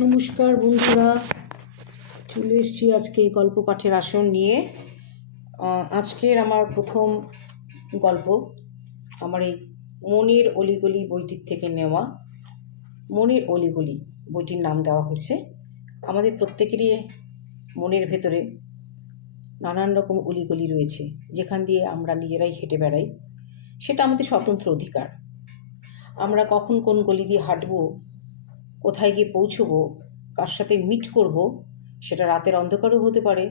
নমস্কার বন্ধুরা, চলে এসেছি আজকে গল্প পাঠের আসন নিয়ে। আজকের আমার প্রথম গল্প আমার এই মনের অলিগলি বইটির থেকে নেওয়া। মনের অলিগলি বইটির নাম দেওয়া হয়েছে। আমাদের প্রত্যেকেরই মনের ভেতরে নানান রকম অলিগলি রয়েছে, যেখান দিয়ে আমরা নিজেরাই হেঁটে বেড়াই। সেটা আমাদের স্বতন্ত্র অধিকার। আমরা কখন কোন গলি দিয়ে হাঁটবো কোথায় গিয়ে পৌঁছবো, কার সাথে মিট করব, সেটা রাতের অন্ধকারও হতে পারে,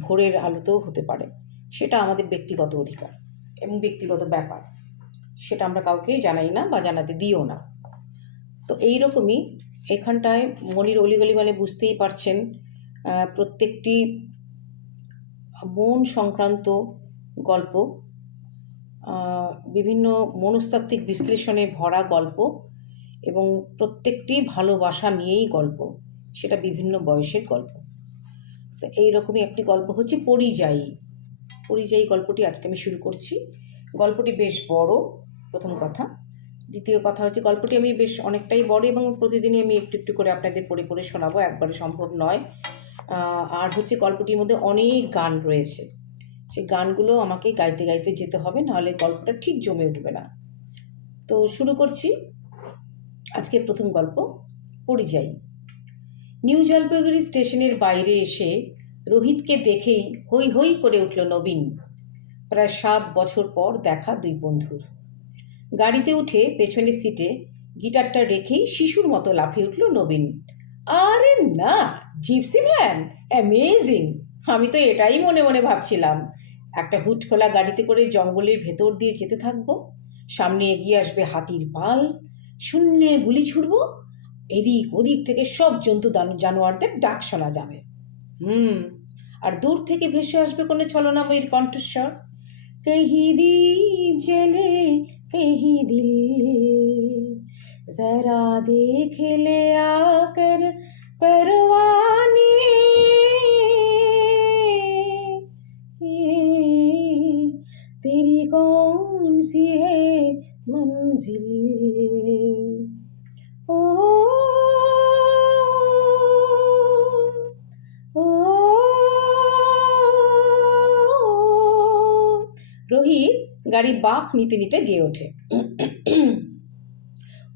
ভোরের আলোতেও হতে পারে। সেটা আমাদের ব্যক্তিগত অধিকার এবং ব্যক্তিগত ব্যাপার। সেটা আমরা কাউকেই জানাই না বা জানাতে দিও না। তো এই রকমই এখানটায় মনির অলিগলি মানে বুঝতেই পারছেন প্রত্যেকটি মন সংক্রান্ত গল্প বিভিন্ন মনস্তাত্ত্বিক বিশ্লেষণে ভরা গল্প এবং প্রত্যেকটি ভালোবাসা নিয়েই গল্প। সেটা বিভিন্ন বয়সের গল্প। তো এইরকমই একটি গল্প হচ্ছে পরিযায়ী। পরিযায়ী গল্পটি আজকে আমি শুরু করছি। গল্পটি বেশ বড়, প্রথম কথা। দ্বিতীয় কথা হচ্ছে গল্পটি আমি বেশ অনেকটাই বড় এবং প্রতিদিনই আমি একটু একটু করে আপনাদের পড়ে পড়ে শোনাবো, একবারে সম্ভব নয়। আর হচ্ছে গল্পটির মধ্যে অনেক গান রয়েছে। সেই গানগুলো আমাকে গাইতে গাইতে যেতে হবে, নাহলে গল্পটা ঠিক জমে উঠবে না। তো শুরু করছি। আজকে প্রথম গল্প, পরিযায়ী। নিউ জলপাইগুড়ি স্টেশনের বাইরে এসে রোহিতকে দেখেই হই হই করে উঠল নবীন। প্রায় সাত বছর পর দেখা দুই বন্ধুর। গাড়িতে উঠে পেছনের সিটে গিটারটা রেখেই শিশুর মতো লাফিয়ে উঠল নবীন। আরে না, জিপসি ভ্যান অ্যামেজিং। আমি তো এটাই মনে মনে ভাবছিলাম, একটা হুট খোলা গাড়িতে করে জঙ্গলের ভেতর দিয়ে যেতে থাকব। সামনে এগিয়ে আসবে হাতির পাল শূন্যে গুলি ছুড়ব এদিক ওদিক থেকে সব জন্তু দান- জানোয়ারদের ডাক শোনা যাবে হুম আর দূর থেকে ভেসে আসবে কোনো ছলনাময়ীর কণ্ঠস্বর কহি দীপ জলে কহি দিল জরা দেখ ले आकर परवाने तेरी कौन सी है मंजिल গাড়ি বাঁক নিতে নিতে গিয়ে ওঠে।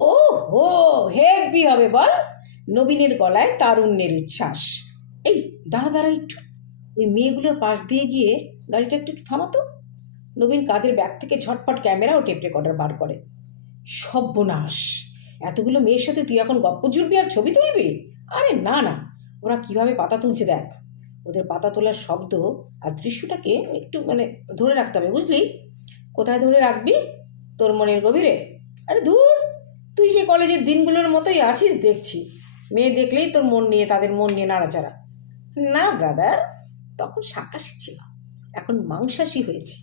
ও হো হেভি হবে বল। নবীনের গলায় তারুণ্যের উচ্ছ্বাস। এই, দাঁড়া দাঁড়া একটু। ওই মেয়েগুলোর পাশ দিয়ে গিয়ে গাড়িটা একটু একটু থামাতো। নবীন কাঁধের ব্যাগ থেকে ঝটপট ক্যামেরা ও টেপ রেকর্ডার বার করে। সর্বনাশ এতগুলো মেয়ের সাথে তুই এখন গপ্প জুড়বি আর ছবি তুলবি? আরে না না। ওরা কীভাবে পাতা তুলছে দেখ। ওদের পাতা তোলার শব্দ আর দৃশ্যটাকে একটু মানে ধরে রাখতে হবে, বুঝলি? কোথায় ধরে রাখবি? তোর মনের গভীরে। আরে ধুর, তুই সেই কলেজের দিনগুলোর মতোই আছিস দেখছি। মেয়ে দেখলেই তোর মন নিয়ে, তাদের মন নিয়ে নাড়াচাড়া। না ব্রাদার তখন সাকাশি ছিল এখন মাংসাশী হয়েছি।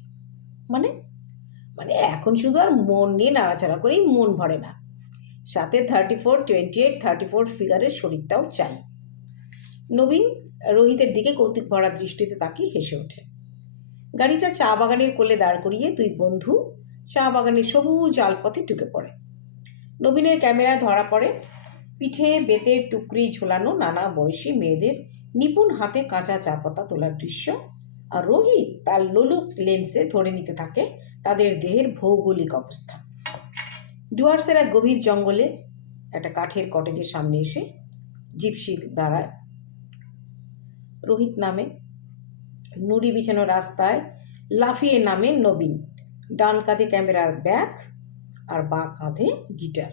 মানে? মানে এখন শুধু আর মন নিয়ে নাড়াচাড়া করেই মন ভরে না। সাথে thirty four twenty eight thirty four ফিগারের শরীরটাও চাই। নবীন, রোহিতের দিকে কৌতুক ভরা দৃষ্টিতে তাকিয়ে হেসে ওঠে। গাড়িটা চা বাগানের কোলে দাঁড় করিয়ে দুই বন্ধু চা বাগানের সবুজ আলপথে ঢুকে পড়ে। নবীনের ক্যামেরায় ধরা পড়ে। পিঠে বেতের টুকরি ঝোলানো নানা বয়সী মেয়েদের নিপুণ হাতে কাঁচা চা পাতা তোলার দৃশ্য। আর রোহিত তার লোলুপ লেন্সে ধরে নিতে থাকে তাদের দেহের ভৌগোলিক অবস্থা। ডুয়ার্সের এক গভীর জঙ্গলে একটা কাঠের কটেজের সামনে এসে জিপসি দাঁড়ায় রোহিত নামে নুড়ি বিছানো রাস্তায় লাফিয়ে নামে নবীন। ডান কাঁধে ক্যামেরার ব্যাগ আর বাঁ কাঁধে গিটার।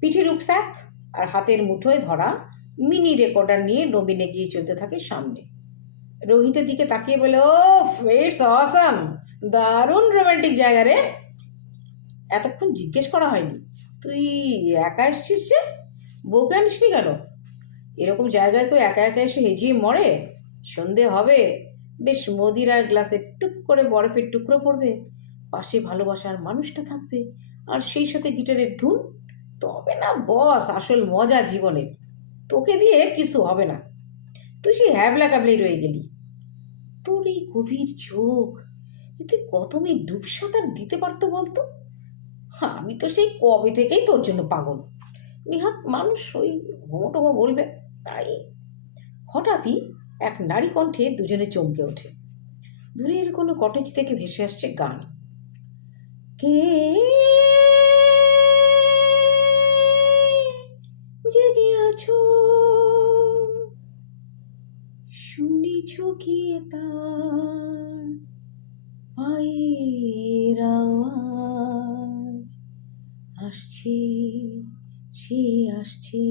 পিঠে রুকস্যাক আর হাতের মুঠোয় ধরা মিনি রেকর্ডার নিয়ে নবীন এগিয়ে চলতে থাকে সামনে। রোহিতের দিকে তাকিয়ে বলে ও ইটস অসাম দারুণ রোমান্টিক জায়গা রে! এতক্ষণ জিজ্ঞেস করা হয়নি। তুই একা এসছিস যে? বউকে আনিসনি কেন? এরকম জায়গায় কেউ একা একা এসে হেজিয়ে মরে? সন্ধে হবে বেশ মদিরার গ্লাসে টুক করে বরফের টুকরো পড়বে, পাশে ভালোবাসার মানুষটা থাকবে, আর সেই সাথে গিটারের ধুন, তবে না বস, আসল মজা জীবনের। তোকে দিয়ে কিছু হবে না। তুই সেই হ্যাবলা ক্যাবলাই রয়ে গেলি। তোর এই গভীর চোখ, এতে কত মেয়ে ডুব সাঁতার দিতে পারতো বলতো? আমি তো সেই কবে থেকেই তোর জন্য পাগল। নিহাত মানুষ ওই হোমোটোমো বলবে, তাই। হঠাৎই এক নারী কণ্ঠে দুজনে চমকে ওঠে। দূরের কোনো কটেজ থেকে ভেসে আসছে গান। কে জেগে আছো? শুনেছ কি তার পায়ের আওয়াজ? আসছে, সে আসছে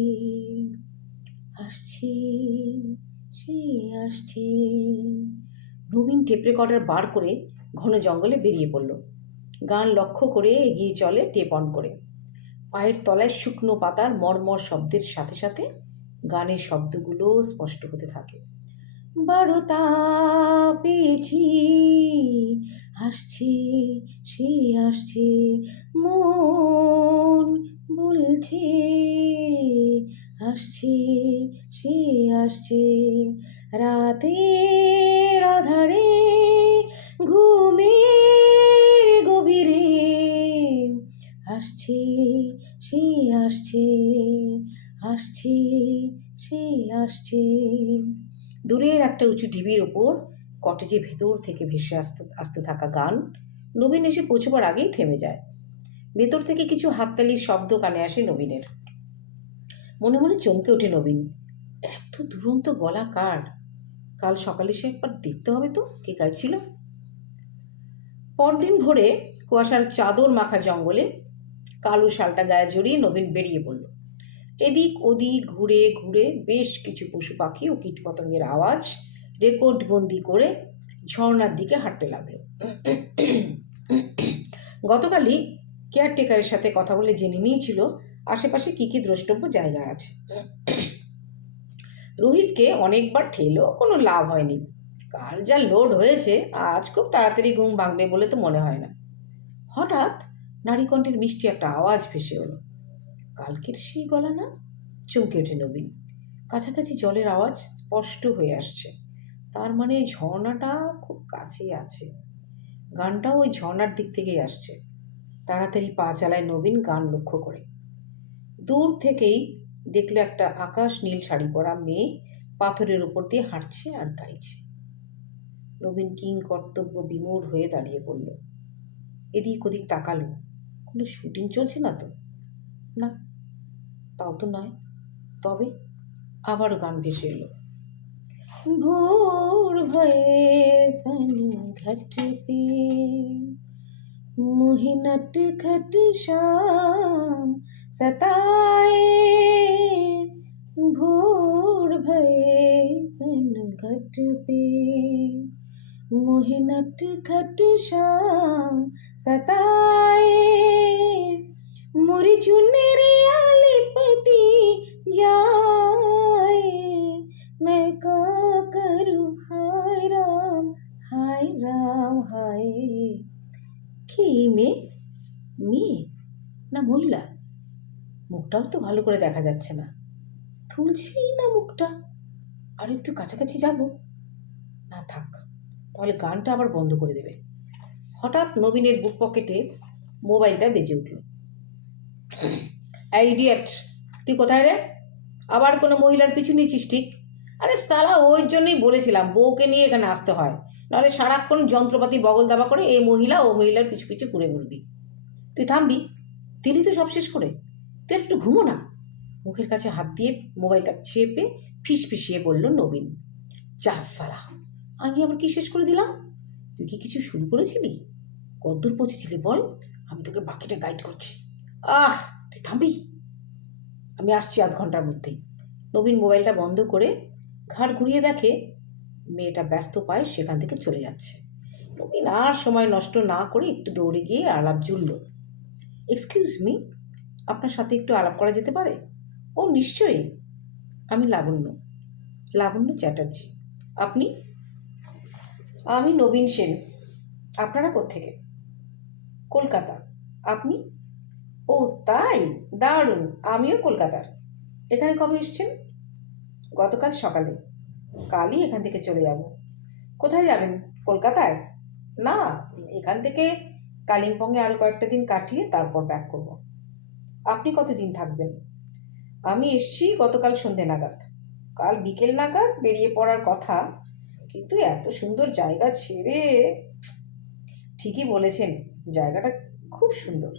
আসছে। আসছে। নবীন টেপ রেকর্ডার বার করে ঘন জঙ্গলে বেরিয়ে পড়ল। গান লক্ষ্য করে এগিয়ে চলে টেপ অন করে। পায়ের তলায় শুকনো পাতার মর্মর শব্দের সাথে সাথে গানের শব্দগুলো স্পষ্ট হতে থাকে। বারোতা পেয়েছি, আসছে, সে আসছে, মন বলছে, আসছে, সে আসছে। রাতের আধারে ঘুমের গভীরে আসছে, সে আসছে আসছে, সে আসছে। দূরের একটা উঁচু ঢিবির ওপর কটেজে ভেতর থেকে ভেসে আসতে আসতে থাকা গান নবীন এসে পৌঁছবার আগেই থেমে যায়। ভেতর থেকে কিছু হাততালির শব্দ কানে আসে নবীনের। মনে মনে চমকে ওঠে নবীন, এত দুরন্ত গলা কার? কাল সকালে সে একবার দেখতে হবে তো, কে গাইছিল? পরদিন ভোরে কুয়াশার চাদর মাখা জঙ্গলে কালো শালটা গায়ে জড়িয়ে নবীন বেরিয়ে পড়ল। এদিক ওদিক ঘুরে ঘুরে বেশ কিছু পশু পাখি ও কীটপতঙ্গের আওয়াজ, রেকর্ড বন্দি করে ঝর্ণার দিকে হাঁটতে লাগল। গতকালই কেয়ারটেকারের সাথে কথা বলে জেনে নিয়েছিল, আশেপাশে কী কী দ্রষ্টব্য জায়গা আছে। রোহিতকে অনেকবার ঠেলেও কোনো লাভ হয়নি। কাল যা লোড হয়েছে, আজ খুব তাড়াতাড়ি ঘুম ভাঙবে বলে তো মনে হয় না। হঠাৎ নারীকণ্ঠের মিষ্টি একটা আওয়াজ ভেসে হলো কালকের সেই গলা না? চমকে ওঠে নবীন। কাছাকাছি জলের আওয়াজ স্পষ্ট হয়ে আসছে। তার মানে ঝর্ণাটা খুব কাছেই আছে। গানটাও ওই ঝর্ণার দিক থেকেই আসছে। তাড়াতাড়ি পা চালায় নবীন গান লক্ষ্য করে। দূর থেকেই দেখল একটা আকাশ নীল শাড়ি পরা মেয়ে পাথরের উপর দিয়ে হাঁটছে আর গাইছে। নবীন কিং কর্তব্য বিমূঢ় হয়ে দাঁড়িয়ে পড়ল এদিক ওদিক তাকালো, কোনো শুটিং চলছে না তো? না, তাও তো নয়, তবে আবারও গান ভেসে এলো। ভোর ভয়ে পান मुहिनट खट शाम सताए भोर भये पिन घट पे मुहिनट खट शाम सताए मुरी चुनरी चुनरिया लिपटी जा মেয়ে? মেয়ে? না, মহিলা? মুখটাও তো ভালো করে দেখা যাচ্ছে না। তুলছি না মুখটা। আর একটু কাছাকাছি যাব? না থাক, তাহলে গানটা আবার বন্ধ করে দেবে। হঠাৎ নবীনের বুক পকেটে মোবাইলটা বেজে উঠল। আইডিয়েট তুই কোথায় রে? আবার কোনো মহিলার পিছু নিয়েছিস ঠিক? আরে সালা ওই জন্যই বলেছিলাম, বউকে নিয়ে এখানে আসতে হয়। নাহলে সারাক্ষণ যন্ত্রপাতি বগল দাবা করে এই মহিলা ও মহিলার পিছু পিছু ঘুরে ঘুরবি। তুই থামবি, দিলি তো সব শেষ করে। তুই একটু ঘুমো না। মুখের কাছে হাত দিয়ে মোবাইলটা চেপে ফিস ফিসিয়ে বলল নবীন। চাস সালা, আমি আবার কি শেষ করে দিলাম? তুই কি কিছু শুরু করেছিলি? কদ্দূর পৌঁছেছিলি বল, আমি তোকে বাকিটা গাইড করছি। আহ, তুই থামবি। আমি আসছি আধ ঘণ্টার মধ্যেই নবীন মোবাইলটা বন্ধ করে ঘাড় ঘুরিয়ে দেখে মেয়েটা ব্যস্ত পায় সেখান থেকে চলে যাচ্ছে। নবীন আর সময় নষ্ট না করে একটু দৌড়ে গিয়ে আলাপ জুড়ল। এক্সকিউজ মি আপনার সাথে একটু আলাপ করা যেতে পারে? ও, নিশ্চয়ই। আমি লাবণ্য। লাবণ্য চ্যাটার্জি। আপনি? আমি নবীন সেন। আপনারা কোত্থেকে? কলকাতা। আপনি? ও, তাই? দারুণ। আমিও কলকাতার। এখানে কবে এসছেন? গতকাল সকালে। কালই এখান থেকে চলে যাব। কোথায় যাবেন? কলকাতায়? না, এখান থেকে কালিম্পংয়ে আরও কয়েকটা দিন কাটিয়ে তারপর ব্যাক করব। আপনি কতদিন থাকবেন? আমি এসছি গতকাল সন্ধে নাগাদ। কাল বিকেল নাগাদ বেরিয়ে পড়ার কথা, কিন্তু এত সুন্দর জায়গা ছেড়ে ঠিকই বলেছেন, জায়গাটা খুব সুন্দর।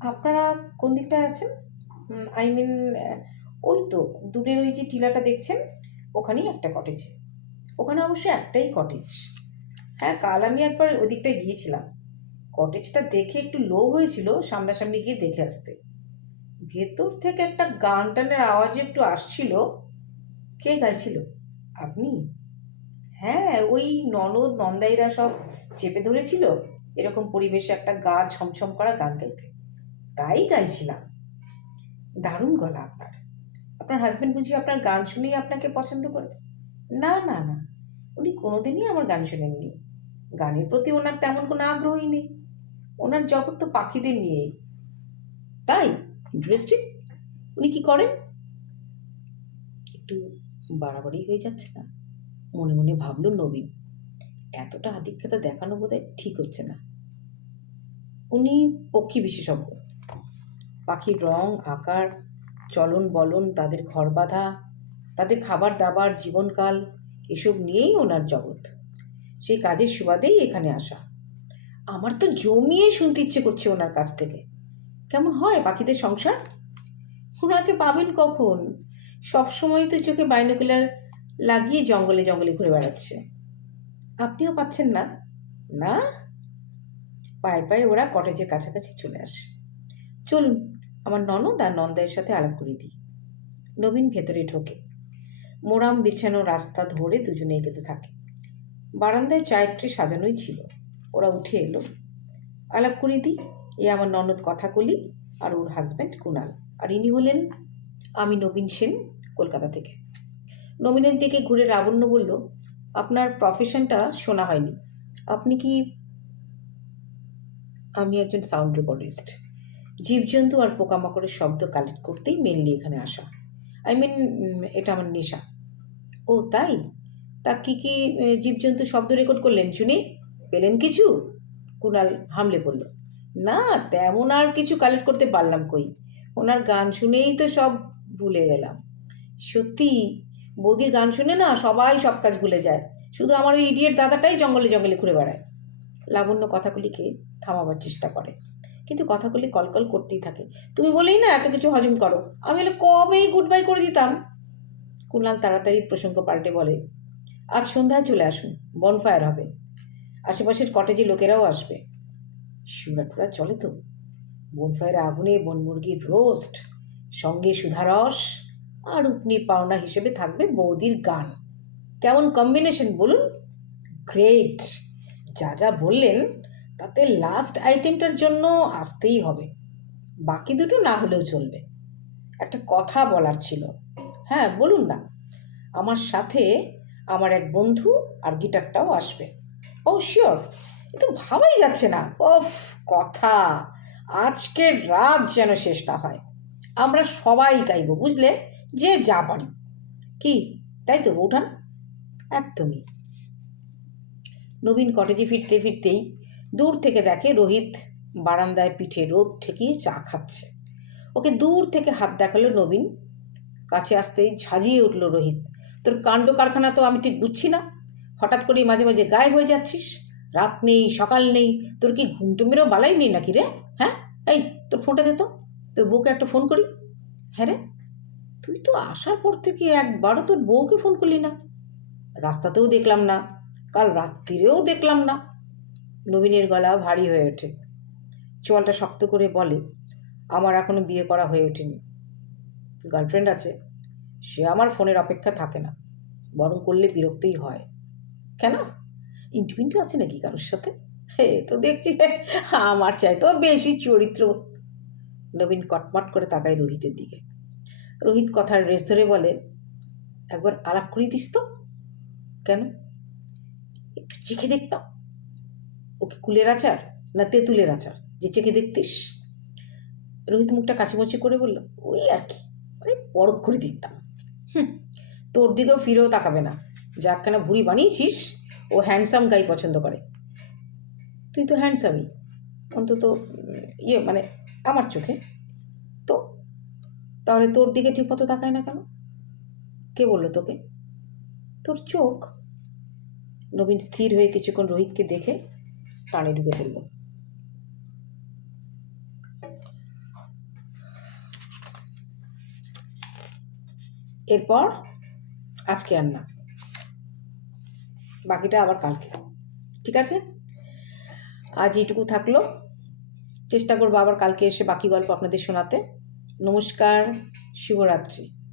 আপনারা কোন দিকটায় আছেন? আই মিন ওই তো দূরের ওই যে টিলাটা দেখছেন? ওখানেই একটা কটেজ ওখানে অবশ্য একটাই কটেজ হ্যাঁ কাল আমি একবার ওই দিকটায় গিয়েছিলাম। কটেজটা দেখে একটু লো হয়েছিল সামনাসামনি গিয়ে দেখে আসতে। ভেতর থেকে একটা গান টানের আওয়াজও একটু আসছিল। কে গাইছিল? আপনি? হ্যাঁ ওই ননদ, নন্দাইরা সব চেপে ধরেছিল এরকম পরিবেশে একটা গা ছমছম করা গান গাইতে। তাই গাইছিলাম। দারুণ গলা আপনার। আপনার হাজব্যান্ড বুঝি আপনার গান শুনেই আপনাকে পছন্দ করেছে? না না না। উনি কোনোদিনই আমার গান শোনেননি। গানের প্রতি ওনার তেমন কোনো আগ্রহই নেই। ওনার জগৎ তো পাখিদের নিয়েই। তাই? ইন্টারেস্টিং উনি কি করেন? একটু বাড়াবাড়ি হয়ে যাচ্ছে না? মনে মনে ভাবলো নবীন, এতটা আধিক্যতা দেখানো বোধহয় ঠিক হচ্ছে না। উনি পক্ষী বিশেষজ্ঞ। পাখির রং, আকার চলন বলন, তাদের ঘর বাঁধা, তাদের খাবার দাবার, জীবনকাল, এসব নিয়েই ওনার জগৎ। সেই কাজের সুবাদেই এখানে আসা। আমার তো জমিয়ে শুনতে ইচ্ছে করছে ওনার কাছ থেকে। কেমন হয় পাখিদের সংসার? ওনাকে পাবেন কখন? সব সময় তো চোখে বাইনোকুলার লাগিয়ে জঙ্গলে জঙ্গলে ঘুরে বেড়াচ্ছে। আপনিও পাচ্ছেন না? না? পায়ে পায়ে ওরা কটেজের কাছাকাছি চলে আসে। চলুন আমার ননদ আর নন্দায়ের সাথে আলাপ করে দিই। নবীন ভেতরে ঢোকে। মোরাম বিছানো রাস্তা ধরে দুজনে এগোতে থাকে। বারান্দায় চায়ের সাজানোই ছিল। ওরা উঠে এলো। আলাপ করে দিই, এ আমার ননদ কথা কলি আর ওর হাজব্যান্ড কুনাল। আর ইনি হলেন আমি নবীন সেন কলকাতা থেকে। নবীনের দিকে ঘুরে লাবণ্য বলল, আপনার প্রফেশনটা শোনা হয়নি। আপনি কি, আমি একজন সাউন্ড রেকর্ডিস্ট জীবজন্তু আর পোকামাকড়ের শব্দ কালেক্ট করতেই মেনলি এখানে আসা। আই মিন এটা আমার নেশা। ও, তাই? তা কি কি জীবজন্তু শব্দ রেকর্ড করলেন শুনি? পেলেন কিছু? কুণাল হামলে পড়ল না, তেমন আর কিছু কালেক্ট করতে পারলাম কই? ওনার গান শুনেই তো সব ভুলে গেলাম। সত্যি? বৌদির গান শুনে না সবাই সব কাজ ভুলে যায়। শুধু আমার ওই ইডিয়ের দাদাটাই জঙ্গলে জঙ্গলে ঘুরে বেড়ায়। লাবণ্য কথাগুলিকে থামাবার চেষ্টা করে। কিন্তু কথাগুলি কলকল করতেই থাকে। তুমি বলেই না, এত কিছু হজম করো। আমি হলে কবেই গুড বাই করে দিতাম? কুণাল তাড়াতাড়ি প্রসঙ্গ পাল্টে বলে, আজ সন্ধ্যায় চলে আসুন বনফায়ার হবে। আশেপাশের কটেজে লোকেরাও আসবে। সুরা টুরা চলে তো। বনফায়ারে আগুনে বনমুরগির রোস্ট সঙ্গে সুধারস, আর উপনির পাওনা হিসেবে থাকবে বৌদির গান। কেমন কম্বিনেশন বলুন? গ্রেট যা যা বললেন তাতে লাস্ট আইটেমটার জন্য আসতেই হবে। বাকি দুটো না হলেও চলবে। একটা কথা বলার ছিল। হ্যাঁ বলুন না। আমার সাথে আমার এক বন্ধু আর গিটারটাও আসবে। ও শিওর কিন্তু ভাবাই যাচ্ছে না। ওফ কথা। আজকের রাত যেন শেষ না হয়। আমরা সবাই গাইব, বুঝলে? যে যা পারি। কি? তাই তো, বৌঠান? একদমই। নবীন কটেজে ফিরতে ফিরতেই দূর থেকে দেখে রোহিত বারান্দায় পিঠে রোদ ঠেকিয়ে চা খাচ্ছে। ওকে দূর থেকে হাত দেখাল নবীন। কাছে আসতেই ঝাঁঝিয়ে উঠল রোহিত। তোর কাণ্ড কারখানা তো আমি ঠিক বুঝছি না। হঠাৎ করেই মাঝে মাঝে গায়েব হয়ে যাচ্ছিস। রাত নেই, সকাল নেই। তোর কি ঘুম টুমেরও বালাই নেই নাকি রে? হ্যাঁ? এই, তোর ফোনটা দে তো। তোর বউকে একটা ফোন করি। হ্যাঁ রে? তুই তো আসার পর থেকে একবারও তোর বউকে ফোন করলি না। রাস্তাতেও দেখলাম না। কাল রাত্রিরেও দেখলাম না। নবীনের গলা ভারী হয়ে ওঠে। চোয়ালটা শক্ত করে বলে, আমার এখনও বিয়ে করা হয়ে ওঠেনি। গার্লফ্রেন্ড আছে, সে আমার ফোনের অপেক্ষা থাকে না, বরং করলে বিরক্তই হয়। কেন? ইন্টু পিন্টু আছে নাকি কারোর সাথে? হে তো দেখছি আমার চাই তো বেশি চরিত্র। নবীন কটমট করে তাকায় রোহিতের দিকে। রোহিত কথার রেস ধরে বলে, একবার আলাপ করিয়ে দিস তো? কেন? একটু চেখে দেখতাম। ওকে কুলের আচার না তেঁতুলের আচার? যে চেখে দেখতিস? রোহিত মুখটা কাছামাছি করে বলল, ওই আর কি মানে পরখ করে দেখতাম। হুম, তোর দিকেও ফিরেও তাকাবে না। যা একখানা ভুড়ি বানিয়েছিস, ও হ্যান্ডসাম গাই পছন্দ করে। তুই তো হ্যান্ডসামই অন্তত ইয়ে মানে আমার চোখে। তো, তাহলে তোর দিকে ঠিক মতো তাকায় না কেন? কে বলল তোকে? তোর চোখ। নবীন স্থির হয়ে কিছুক্ষণ রোহিতকে দেখে স্নানে ঢুকে ফেলল এরপর আজকে আর না। বাকিটা আবার কালকে। ঠিক আছে? আজ এইটুকু থাকল। চেষ্টা করব আবার কালকে এসে বাকি গল্প আপনাদের শোনাতে। নমস্কার, শুভরাত্রি।